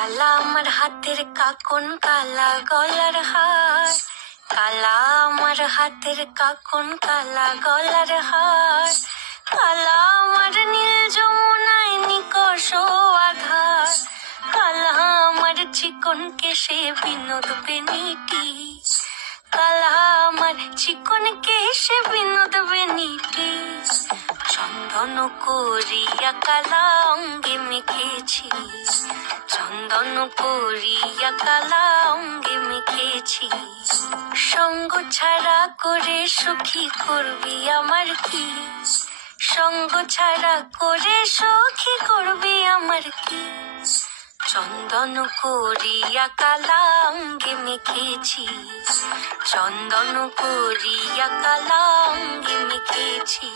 কালা আমার হাতের কাকন, কালা গলার হার। কালা আমার হাতের কাকন, কালা গলার হার। কালা আমার নীল যমুনায় নিকষ আধার। কালা আমার চিকন কেশে বিনোদ বেনিটি। কালা আমার চিকন কেশে বিনোদ বেনিটি। চন্দন করিয়া কালা অঙ্গে মেখেছি। চন্দন করিয়া কালা অঙ্গে মেখেছি। সঙ্গ ছাড়া করে সুখী করবি আমার কি? সঙ্গ ছাড়া করে সুখী করবি আমার কি? চন্দন করিয়া কালা অঙ্গে মেখেছি। চন্দন করিয়া কালা অঙ্গে মেখেছি।